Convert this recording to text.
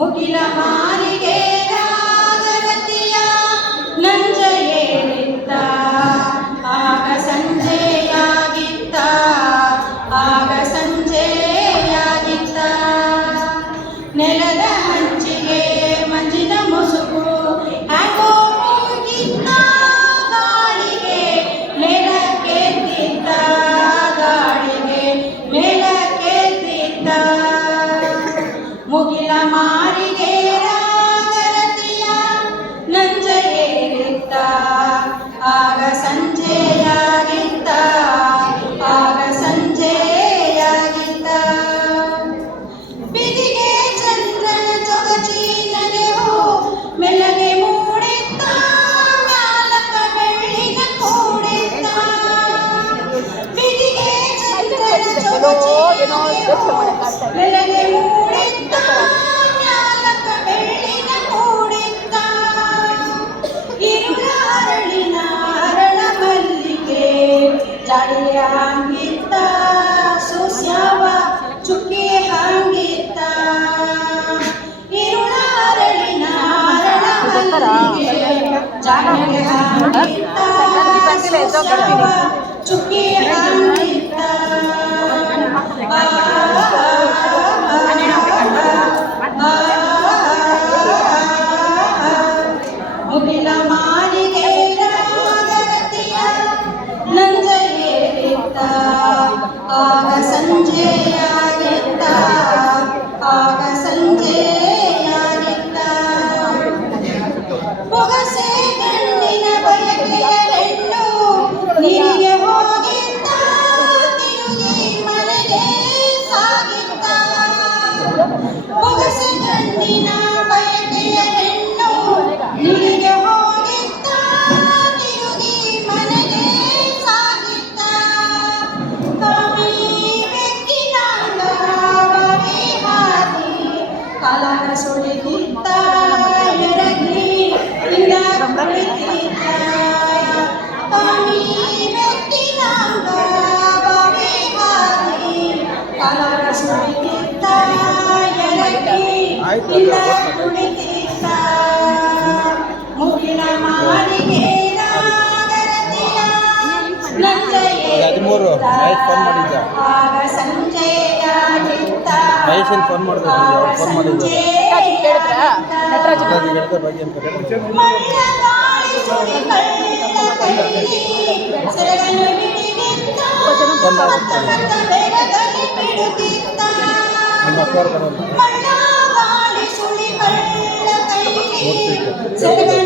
ಮುಗಿಲ ಮಾರಿಗೆ ರಾಗರತಿಯ ನಂಜಯೇರಿತ್ತ ಆಗ ಸಂಜೆಯಾಗಿತ್ತ ಆಗ ಸಂಜೆಯಾಗಿತ್ತ ನೆಲದ ಹಂಚಿಗೆ ಮಂಜಿನ ಮುಸುಕು ಹ್ಯಾಂಗೋ ಮುಗಿತ್ತ ಗಾಳಿಗೆ ಮೇಲಕ್ಕೆತ್ತಿತ್ತ ಗಾಳಿಗೆ ಮೇಲಕ್ಕೆತ್ತಿತ್ತ ಮುಗಿಲ ಮಾರಿಗೆ ರಾಗರತಿಯ ನಂಜಯೇರಿತ್ತ ಆಗ ಸಂಜೆಯಾಗಿತ್ತ ಆಗ ಸಂಜೆಯಾಗಿತ್ತ ಬಿದಿಗೆ ಚಂದ್ರನ ಜೊಗಚಿ ನಡೆವು ಮೆಲ್ಲಗೆ ಮೂಡಿತ್ತ ಮ್ಯಾಲಕ ಬೆಳ್ಳಿನ ಕೂಡಿತ್ತ ಬಿದಿಗೆ ಚಂದ್ರನ ಜೊಗಚಿ ನಡೆವು ಮೆಲ್ಲಗೆ ಮೂಡಿತ್ತ ಮ್ಯಾಲಕ ಬೆಳ್ಳಿನ ಕೂಡಿತ್ತ ಇರುಳಾರಳಿನ ಅರಳ ಮಲ್ಲಿಗೆ ಜಾಡಿಯ ಹಾಂಗಿತ್ತ ಸುಸ್ಯಾವ ಚುಕ್ಕಿ ಹಾಂಗಿತ್ತ ಇರುಳಾರಳಿನ ಅರಳ ಮಲ್ಲಿಗೆ ಜಾಡಿಯ ಹಾಂಗಿತ್ತ ಸುಸ್ಯಾವ ಚುಕ್ಕಿ ಹಾಂಗಿತ್ತ ಮುಗಿಲ ಮಾರಿಗೆ ರಾಗರತಿಯ ನಂಜಯೇರಿತ್ತ ಆಗ ಸಂಜೆಯಾಗಿತ್ತ ಆಗ ಸಂಜೆಯಾಗಿತ್ತ ಬೊಗಸೆ ಗಂಡಿನ ಬಯಕೆಯ ಹೆಣ್ಣು ನೀರಿಗೆ ಹೋಗಿತ್ತ ತಿರುಗಿ ಮನೆಗೆ ಸಾಗಿತ್ತ ಬೊಗಸೆ ಗಂಡಿನ ಬಯಕೆಯ ಹೆಣ್ಣು ನೀರಿಗೆ ಹೋಗಿತ್ತ ತಿರುಗಿ ಮನೆಗೆ ಸಾಗಿತ್ತ ಕಾಮಿ ಬೆಕ್ಕಿನಾಂಗ ಬರಿ ಹಾದಿ ಕಲರ ಸುಳಿದಿತ್ತ ಎರಗಿ ಇಂದ ಕುಳಿತಿತ್ತ ಕಾಮಿ ಬೆಕ್ಕಿನಾಂಗ ಬರಿ ಹಾದಿ ಕಲರ ಸುಳಿದಿತ್ತ ಎರಗಿ ಇಂದ ಕುಳಿತಿತ್ತ ಮುಗಿಲ ಮಾರಿಗೆ ರಾಗರತಿಯ ನಂಜಯೇರಿತ್ತ ಆಗ ಸಂಜೆಯಾಗಿತ್ತ ಆಗ ಸಂಜೆಯಾಗಿತ್ತ ಮಣ್ಣ ಗಾಳಿ ಸುಳಿ ಕಳ್ಳ ಕೈಲಿ ಸೆರಗನ್ನು ಹಿಡಿದಿತ್ತ ಮತ್ತ ಬೆರಗಲಿ ಬಿಡುತ್ತಿತ್ತ ಮಣ್ಣ ಗಾಳಿ ಸುಳಿ ಕಳ್ಳ ಕೈಲಿ ಸೆರಗನ್ನು